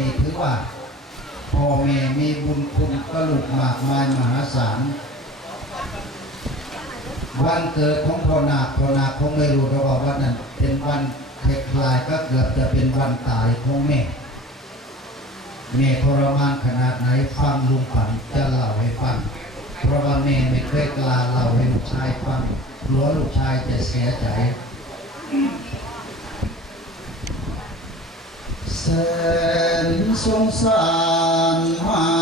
นี่ถือว่าพ่อแม่มีบุญคุณกระลูกมากมายมหาศาลวันเกิดของพ่อนาคพ่อนาคงไม่รู้เพราะว่าวันนั้นเป็นวันคล้ายๆก็เกือบจะเป็นวันตายของแม่แม่ทรมานขนาดไหนฟังลุงฝันจะเล่าให้ฟัง เพราะว่าแม่ไม่เคยกล้าเล่าให้ลูกชายฟังกลัวลูกชายจะเสียใจ แส นสงสารมารดา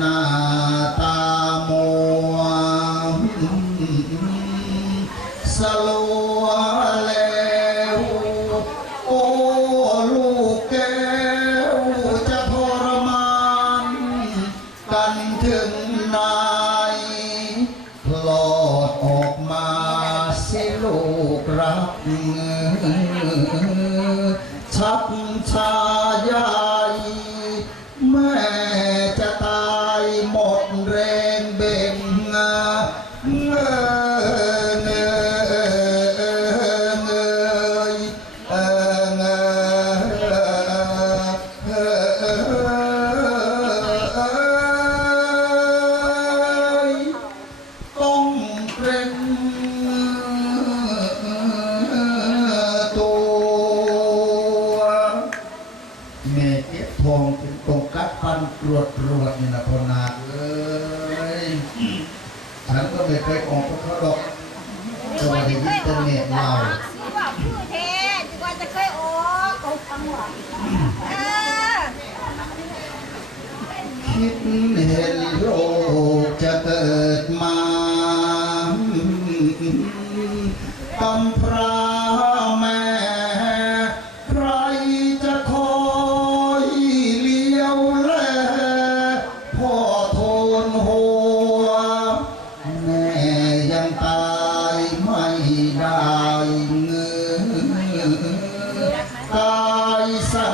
นาตามัวสลัวแล้วโอ้ลูกแก้วจะทรมานกันถึงไหนพลอดออกมาสิลูกรักชักชา เบ่งเงอเงอเงอเงยเงอต้องเกรงตัวแม่เจ็บทองเป็นตรงกัดฟันตรวจตรวจนี่นะพอนาคเอ้ยฉันก็ไม่ เคยออกกับเขาดอกแต่ว่าได้ยินแต่เน็ตเราว่าพูดเทดีกว่าจะเคยออกตกฟังหรอเออคิดเห็นโลกจะเกิดาย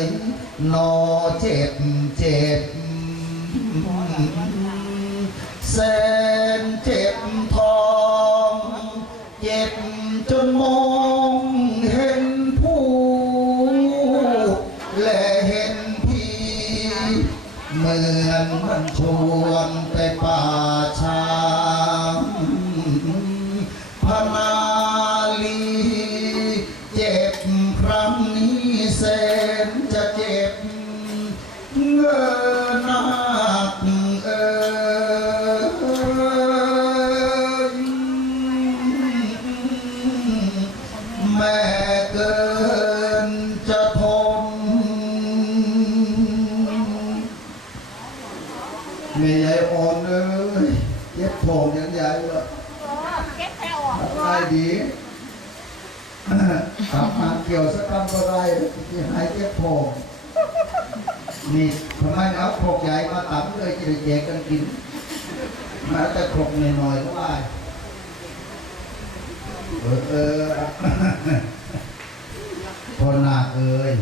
ยนอเจ็บเจ็บแสนเจ็บทอง เจ็บจนมองเห็นผู้และเห็นพี่เหมือนมันชวนไปป่าชา เจ็บท้องยังใหญ่เลยเก็บแถวออกทำไงดีทำงานเกี่ยวสักคำก็ได้ที่หายเจ็บท้องนี่ทำไมเอาครกใหญ่มาตับเลยจะได้แจกกันกิน มาแต่ครกหน่อยๆก็ได้เออเออพ่อนาคเอ้ย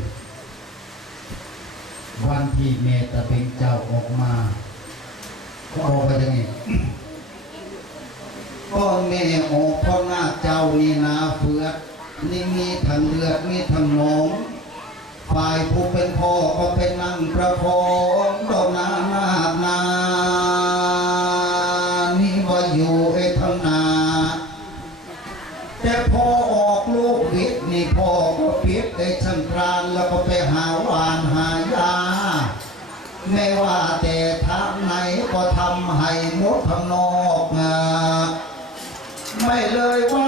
วันที่เมตตาเป็นเจ้าออกมาก็ออกไปยังไงพ่อ แม่ออกพ่อหน้าเจ้านี่นาเฟือดนี่มีทั้งเลือดมีทั้งหนองฝ่ายผู้เป็นพ่อก็เป็นนั่งประคองดอกนานานานี่ว่าอยู่ไอ้ทางนาแต่พอออกลูกบิดนี่พ่อก็ปิดไอ้ชังกรานแล้วก็ไปหาหวานหายาไม่ว่าแต่ทางไหนก็ทำให้มดทางนอกนะ ไม่เลยว่า